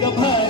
Jagabhar.